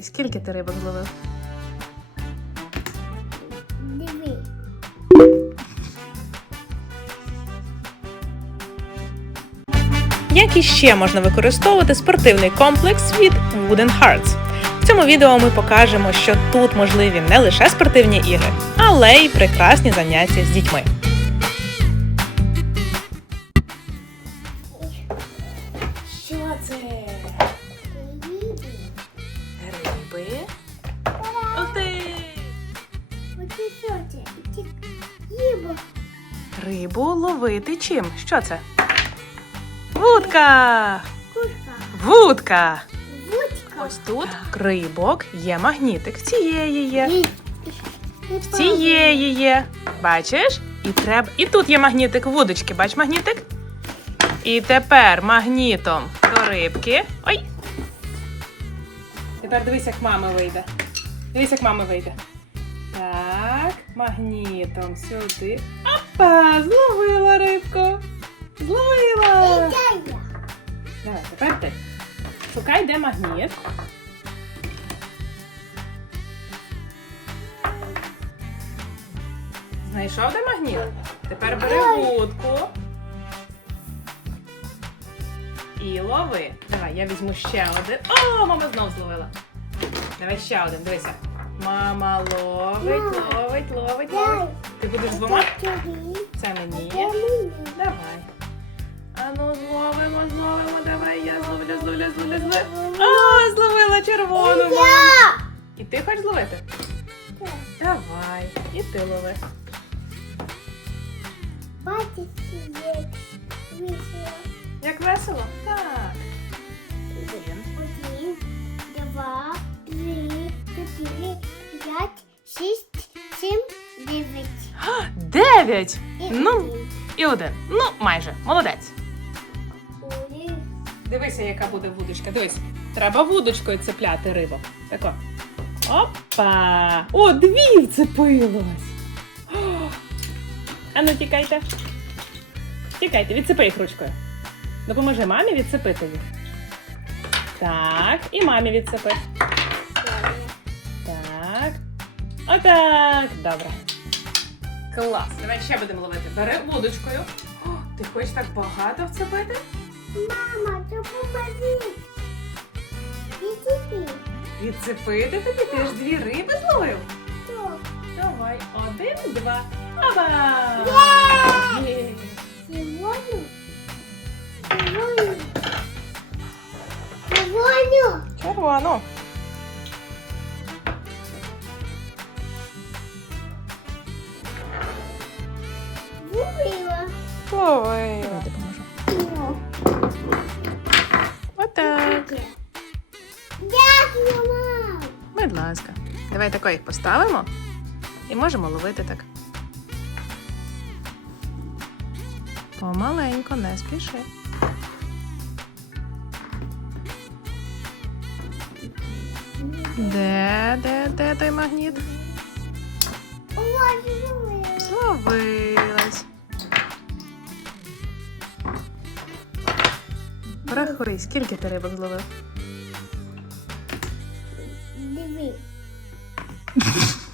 Порахуй, скільки ти рибок зловив. Диви. Як іще можна використовувати спортивний комплекс від Wooden Hearts? В цьому відео ми покажемо, що тут можливі не лише спортивні ігри, але й прекрасні заняття з дітьми. Рибу ловити чим? Що це? Вудка! Вудка! Ось тут рибок є магнітик. В цієї є. В цієї є. Бачиш? І треба. І тут є магнітик вудочки. Бач магнітик? І тепер магнітом до рибки. Ой! Тепер дивись, як мама вийде. Дивись, як мама вийде. Так, магнітом сюди. Опа! Зловила рибку! Зловила! Ідея. Давай, тепер ти. Шукай, де магніт. Знайшов де магніт? Тепер бери вудку. І лови. Давай, я візьму ще один. О, мама знов зловила. Давай ще один, дивися. Мама ловить, Мама. ловить, ловить, ловить. Ти будеш двома? Це мені. Давай. Ану, зловимо, зловимо, давай, я зловлю, зловлю, зловлю, зловлю. А, зловила червону. маму. Я. І ти хочеш зловити? Давай, і ти лови. Бачиш, як вийшло. Як весело? Так. 4, 5, 6, 7, 9. Дев'ять. І Ну, один. і один. Ну, майже. Молодець. Дивися, яка буде вудочка. Дивись. Треба вудочкою цепляти рибу. Тако. Опа! О, дві вцепилось. А ну тікайте. Тікайте, відсипи їх ручкою. Допоможи мамі відцепити їх. Так, і мамі відсипи. Так. Отак. Добре. Клас. Давай ще будемо ловити. Бери вудочкою. О, ти хочеш так багато вцепити? Мама, допоможи. Відійди. Відцепити тобі? Ти ж дві риби зловив? Давай, один, два. Аба! Є! Сьогодні? Сьогодні? Сьогодні? Червоно. Вбила. Ловила. допоможу. Отак. Дякую, мам. Будь ласка. Давай тако їх поставимо і можемо ловити так. Помаленько, не спіши. Де, де, де той магніт? Ой. Зловилась. Порахуй, скільки ти рибок зловив? Диви.